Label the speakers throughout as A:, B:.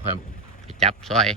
A: เพิ่นจับซอย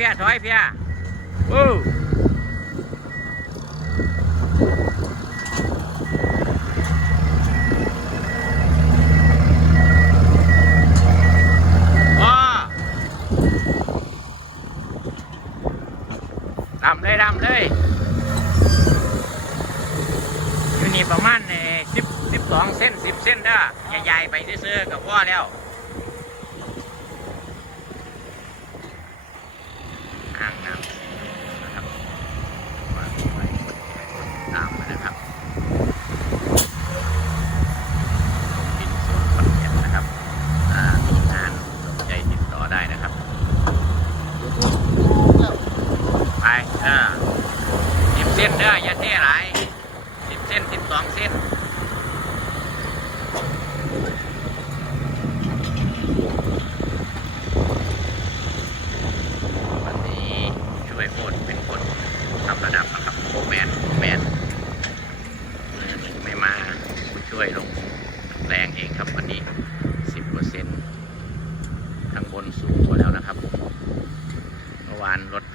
A: Thôi!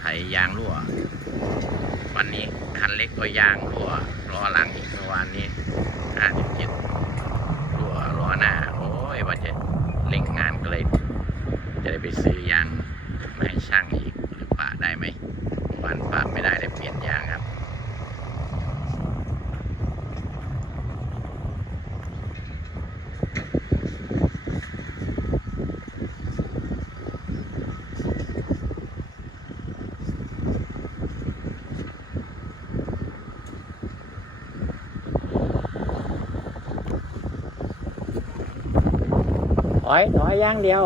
A: ถยางรั่ว วันนี้คันเล็กก็ยางรั่วรอหลังอีกเมื่อวานนี้ห้าสิบเจ็ดรั่วล้อหน้า โอ้ยว่าจะเล่งงานก็เลย จะได้ไปซื้อยาง ถอยถอยย่างเดียว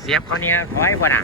A: เสียบเขาเนี่ยถอยกว่าน่ะ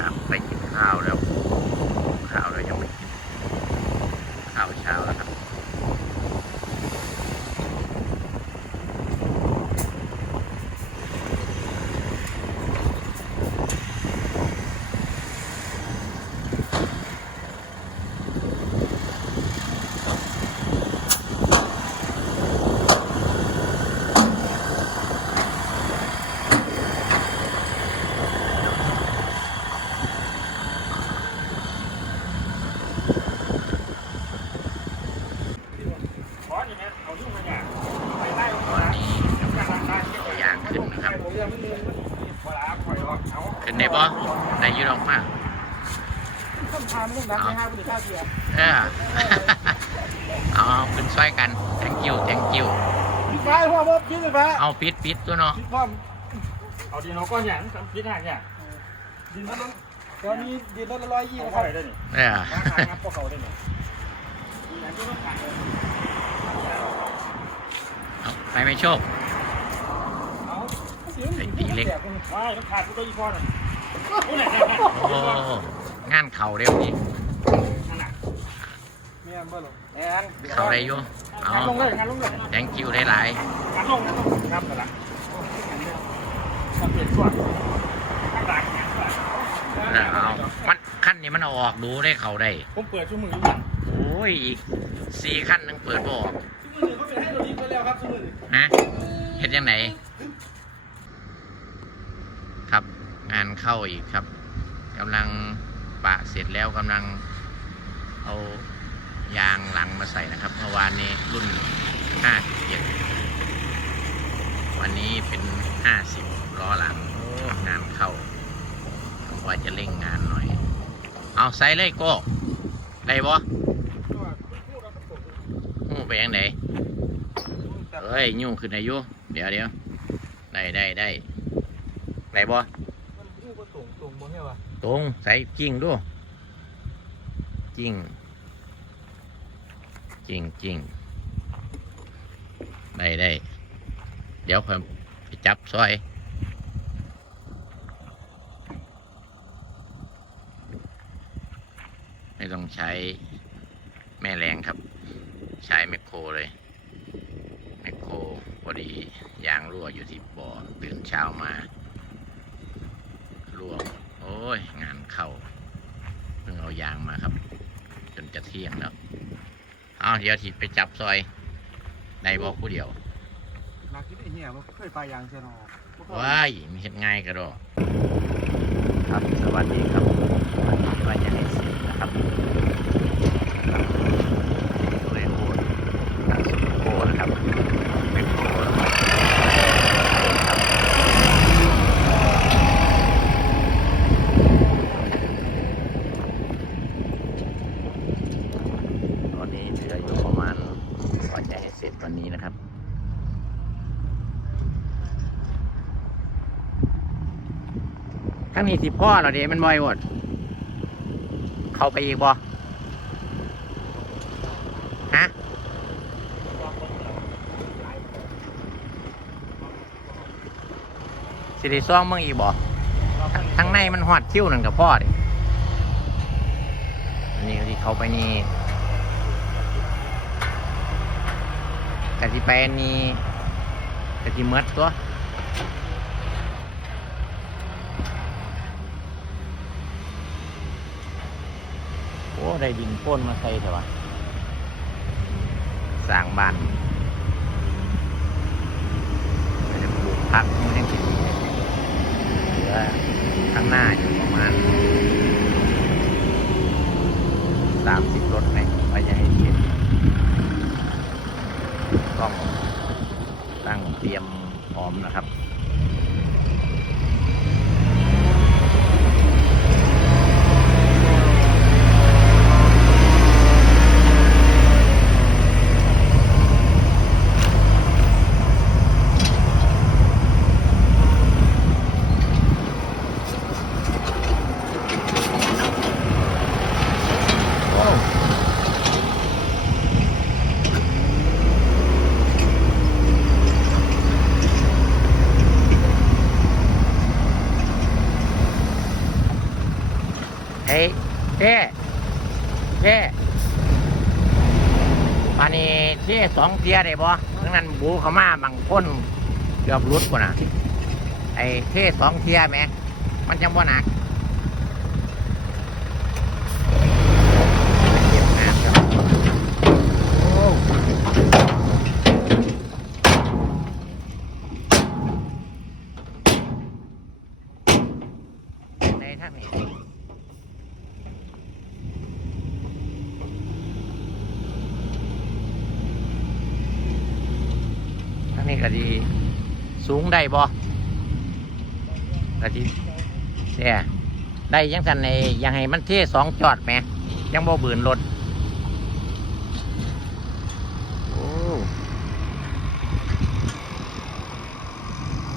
A: จะไปกินข้าวแล้วยังไม่กิน ข้าวเช้าแล้วครับ
B: ขอนี่นะเอายุ่งมาอย่างไปไล่
A: ตอนนี้ตัวอย่างขึ้นนะครับ
B: ผมยังไม่ลืมเวลาปล่อยออกเอา
A: ขึ้นได้บ่ได้อยืดออกมาก
B: ต้นทางลูกน้ำไม่ห้าบริการเสีย
A: เออเอาเอาขึ้นซอยกัน thank you thank you
B: พี่ฟ้าพ่อพ่อพี่เลยฟ้า
A: เอาปิดปิดตัวเนาะ
B: พี่พ่อเอาดินเอาก้อนอย่างพี่หน้าเนี่ยดินนั้นตอนนี้ดินนั้นร้อยยี่นะครับได้นี่
A: เออ
B: ราคางับพวกเขาได้นี่ดินนั้นก็ต้องขายเลย
A: เอาไปไม่โชค
B: เอา
A: ว้าย
B: ต้องขาดตัวอีพอน่อยโอ้
A: งานเข่าเร็วนี้
B: นั่นน่ะเมียนเบิ้ลแอน
A: เข่าได้อยู่เอา
B: งานลงเลยงานลงเลย
A: thank you ได้หลาย
B: ครับละเอา
A: มันขั้นนี้มันเอาออกดูได้เข่าได้
B: ผมเปิดชั่วมือ
A: โอ้ย อีกสี่ขั้นนึงเปิดบ่ออก
B: ชั่วมือเขาเป็นให้เราดิ้นไปแล้วครับชั่วมือ
A: นะเห็นยังไงครับ งาน เข้าอีกครับกำลังปะเสร็จแล้วกำลังเอายางหลังมาใส่นะครับเมื่อวานนี้รุ่น 57 วันนี้เป็น 50 ล้อหลังงานเข้าว่าจะเร่งงานหน่อย เอาใส่เลยโก้ได้บ่หูไปยังไงเอ้ยยุ่งขึ้นอายุเดี๋ยวเดี๋ยวได้ได้ได้ได้บ่
B: ตรงใส่
A: จริงดูจริงจริงจริงได้ได้ เดี๋ยวค่อยไปจับซอยไม่ต้องใช้แม่แรงครับ ใช้แมคโครเลยแมคโครพอดียางรั่วอยู่ที่บ่อตื่นเช้ามารั่ว ยงานเข้าเพิ่งเอายางมาครับ จนจะเที่ยงแล้วเอาเดี๋ยวทีไปจับซอยได้บอกผู้เดียว
B: นักที่ไอ้เหี้ยมันเคยไปยางเชียนอ
A: ว้ายมีเห็นง่ายก็ดอกครับสวัสดีครับวันนี้ว่าจะให้สินะครับด้วยโอนทางสุโขนะครับเป็นโคนะครับตอนนี้เหลืออยู่ประมาณว่าจะให้เสร็จวันนี้นะครับ ข้งนี้สิพ่อเหราเดี๋ยมันบ่อยหมด เข้าไปอีกบ่ฮะสิได้ซ่องมึงอีกบ่ทั้งในมันหอดคิ้วนั่นกับพ่อดิอันนี้ที่เขาไปนี่กะที่ไปนนี้กะที่เมดตัว ได้ดินป้นมาใส่แต่ว่าสร้างบ้านไม่ได้ปลูกพักมันยังเหลือข้างหน้าอยู่ประมาณสามสิบรถไหมว่าจะให้เสร็จต้องตั้งเตรียมพร้อมนะครับโอ้ เฮ้ยเท่เท่อันนี้เท่สองเทียได้บ่ทั้งนั้นบูเขามาบางคนเกือบรุดกว่าน่ะไอ้เท่สองเทียแม่มันจะบ่หนักเก็บน้ำครับโอ้ในท่างนี้ทางนี้ ก็ดีสูงได้บ่กะดีเนี่ยได้ยังสันในยังให้มันเท่สองจอดไหม ยังบ่บืนรถโอ้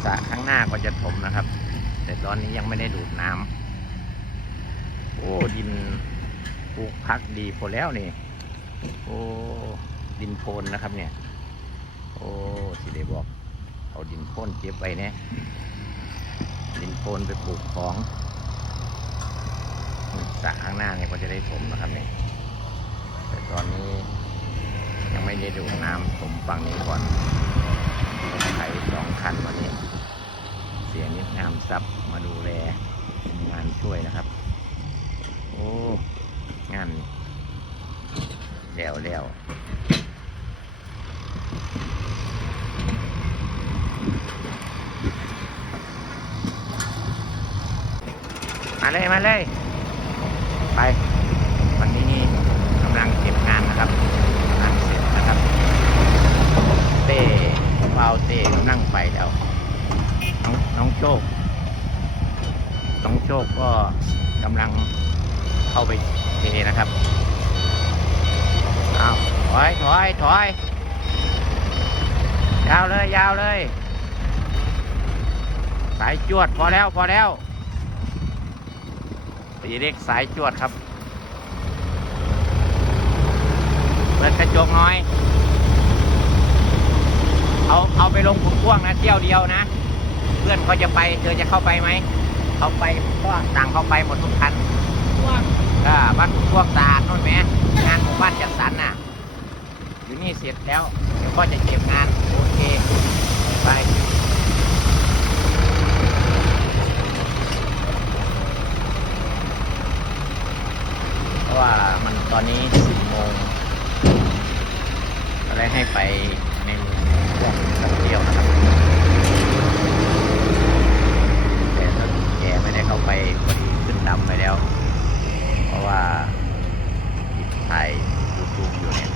A: สระข้างหน้าก็จะถมนะครับ แต่ตอนนี้ยังไม่ได้ดูดน้ำโอ้ดินปลูกพักดีพอแล้วนี่ โอ้ดินโพนนะครับเนี่ยโอ้สิได้บอก เอาดินโพนเก็บไว้เนี่ยดินโพนไปปลูกของสระข้างหน้าเนี่ยก็จะได้ถมนะครับเนี่ยแต่ตอนนี้ยังไม่ได้ดูน้ำถมฝั่งนี้ก่อนรถไถสองคันวันนี้เสียนิดงามซับมาดูแลงานช่วยนะครับ โอ้ งานแล้วแล้ว เลยมาเลย ไป วันนี้กำลังเก็บงานนะครับกำลังเสร็จนะครับ เต้วาวเต้กำลังไปแล้ว น้องน้องโชค น้องโชคก็กำลังเข้าไปเทนะครับเอาถอยถอยถอยยาวเลยยาวเลย สายจวดพอแล้วพอแล้ว ตีเล็กสายจวดครับ เปิดกระจกน้อย เอาเอาไปลงขุนพ่วงนะเที่ยวเดียวนะ เพื่อนเขาจะไปเธอจะเข้าไปไหมเขาไปก็ต่างเขาไปหมดทุกคันก็บ้านพวกตาดนู่นไหมงานหมู่บ้านจัดสรรน่ะ อยู่นี่เสร็จแล้วเดี๋ยวก็จะเก็บงานโอเคไป เพ ราะว่ามันตอนนี้สิบโมงก็เลยให้ไปในเมืองพวกท่เที่ยวนะครับแต่ตอนแกไม่ได้เข้าไปพอดีขึ้นดำไปแล้ว เพราะว่าถ่ายยูทูบอยู่เนี่ย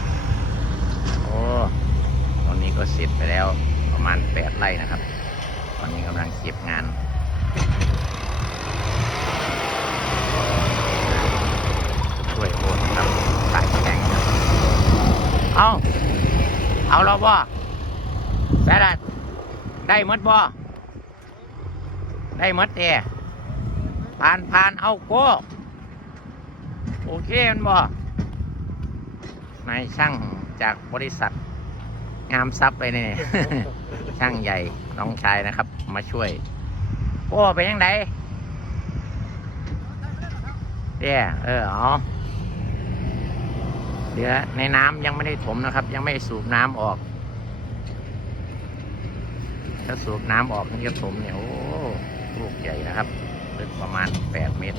A: โอ้ ตอนนี้ก็เสร็จไปแล้วประมาณแปดไร่นะครับ ตอนนี้กำลังเก็บงาน ช่วยโอนครับสายแข่งครับ เอา บ่แต่ละได้หมดบ่ได้หมดเตะผ่านผ่านเอาโก้โอเคมันบ่นายช่างจากบริษัท งามทรัพย์ไปเนี่ยช่างใหญ่น้องชายนะครับ มาช่วยโก้เป็นยังไงเดี๋ยเออเอ เดี๋ยวในน้ำยังไม่ได้ถมนะครับ ยังไม่สูบน้ำออก ถ้าสูบน้ำออกนี่จะถมเนี่ยโอ้ลูกใหญ่นะครับลึกประมาณ 8 เมตร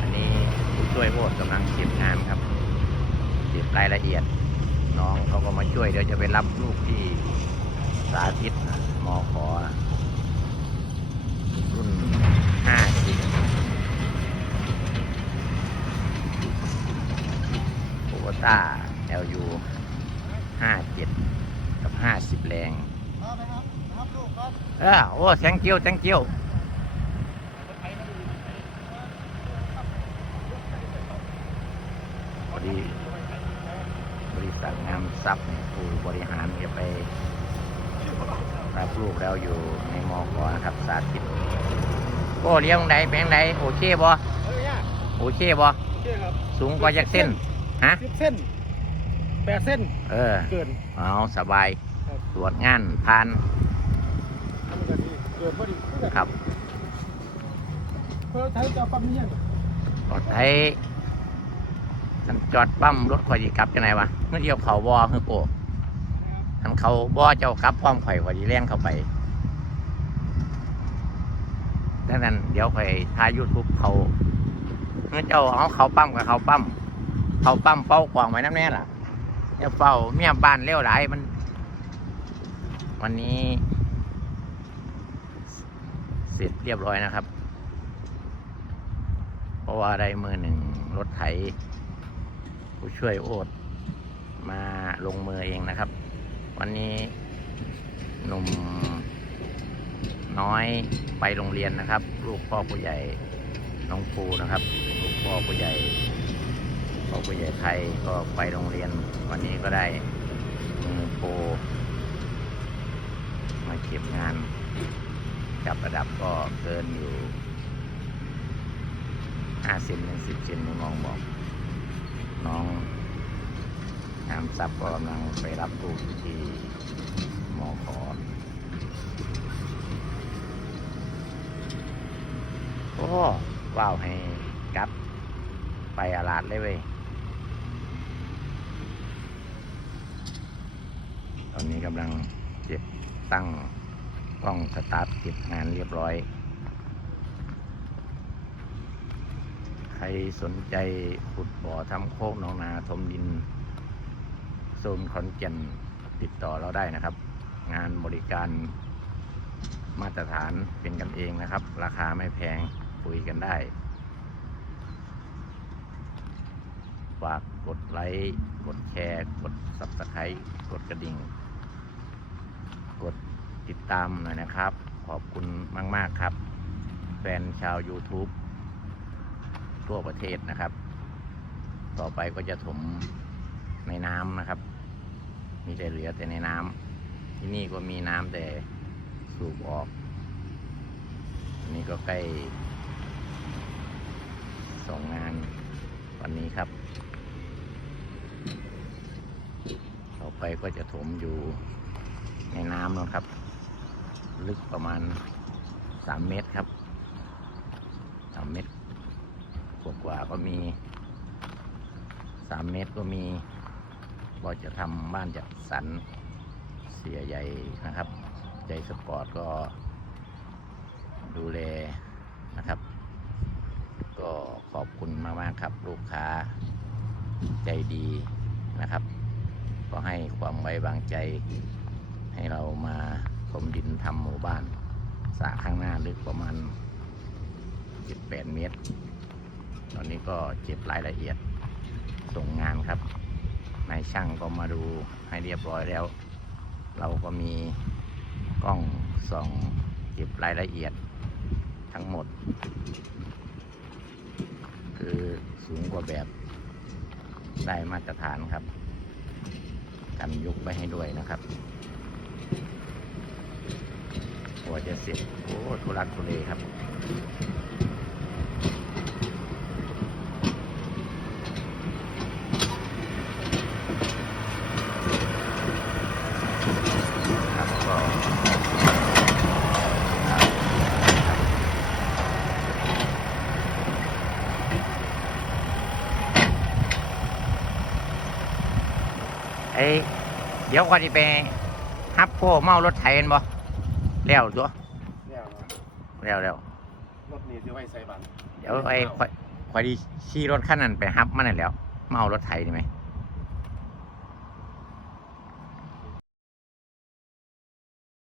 A: อันนี้ผู้ช่วยโบดกำลังเก็บงานครับเก็บรายละเอียด น้องเขาก็มาช่วยเดี๋ยวจะไปรับลูกที่สาธิตมอขอรุ่นห้าสิบโคต้า LU ห้าเจ็ดกับห้าสิบแรง เออโอ้แสงเจียวแสงเจียวพอดีบริษัทงามทรัพย์เนี่ยผู้บริหารจะไปรับลูกแล้วอยู่ในมอกอนะครับสาธิตโอ้เลี้ยงไหนเป็นไหนโอเคบ่
B: เฮ้ยย่า
A: โอเคบ่
B: โอเคครับ
A: สูงกว่าจากเส้นฮะ
B: สิบเส้นแปดเส้น
A: เออ
B: เกิน
A: เอาสบาย
B: ครับ
A: ตรวจงานผ่าน ครับ
B: เพื่อใช้จะปั๊มนี่ย
A: รถไถฉันจอดปั๊มรถข่อยกลับจังไงวะเมื่อเดียวเขาบอคือโกทันเขาบอเจ้ากลับพร้อมข่อยข่อยสิแล่นเข้าไปดังนั้นเดี๋ยวข่อยทายยูทูบเขาเมื่อเจ้าเอาเขาปั๊มกับเขาปั๊มเขาปั๊มเป้ากวางไว้น้ำแน่ล่ะจะเฝ้าเมียบ้านเลี้ยวหลายมัน วันนี้ เสร็จเรียบร้อยนะครับ เพราะว่าได้มือหนึ่งรถไถ ผู้ช่วยโอดมาลงมือเองนะครับ วันนี้หนุ่มน้อยไปโรงเรียนนะครับ ลูกพ่อผู้ใหญ่น้องปูนะครับ ลูกพ่อผู้ใหญ่พ่อผู้ใหญ่ไทยก็ไปโรงเรียน วันนี้ก็ได้มือโปมาเก็บงาน จับระดับก็เกินอยู่ห้าเซนถึงสิบเซนมองบอก น้องงามทรัพย์ก็กำลังไปรับลูกที่มอขอโอ้ว้าวให้กลับไปอาลาดเลยเว้ยตอนนี้กำลังเจ็บตั้งกล้องสตาร์ท เก็บงานเรียบร้อย ใครสนใจขุดบ่อทำโคกหนองนาถมดินโซนขอนแก่นติดต่อเราได้นะครับ งานบริการมาตรฐานเป็นกันเองนะครับ ราคาไม่แพงคุยกันได้ ฝากกดไลค์ กดแชร์ กด subscribe กดกระดิ่ง กดติดตามหน่อยนะครับ ขอบคุณมาก ๆ ครับ แฟนชาว YouTube ทั่วประเทศนะครับ ต่อไปก็จะถมในน้ำนะครับ มีแต่เหลือแต่ในน้ำที่นี่ก็มีน้ำแต่สูบออกอันนี่ก็ใกล้ส่งงานวันนี้ครับ ต่อไปก็จะถมอยู่ในน้ำนะครับ ลึกประมาณสามเมตรครับสามเมตรกว่าๆก็มีสามเมตรก็มีก็จะทำบ้านจัดสรรเสียใหญ่นะครับ ใจสปอร์ตก็ดูแลนะครับ ก็ขอบคุณมาก ๆ ครับ ลูกค้าใจดีนะครับ ก็ให้ความไว้วางใจให้เรามา มดินทำหมู่บ้านสระข้างหน้าลึกประมาณ 18 เมตร ตอนนี้ก็เก็บรายละเอียดส่งงานครับ นายช่างก็มาดูให้เรียบร้อยแล้ว เราก็มีกล้องส่องเก็บรายละเอียดทั้งหมด คือสูงกว่าแบบได้มาตรฐานครับ กันยุกไปให้ด้วยนะครับ กว่าจะเสร็จโอ้ทุลักทุเลครับไอ้เดี๋ยวก่อนที่ไปฮับโคเมารถไถกันบ่ แล้วตัว
B: เนี่ย
A: แล้วแล้ว
B: รถนี้จะไว้ใส่บัตร
A: เดี๋ยวไอ้ข่อยข่อยดีขี่รถคันนั้นไปฮับมันนั่นแหล้วเมารถไถนี่ไหม
B: เ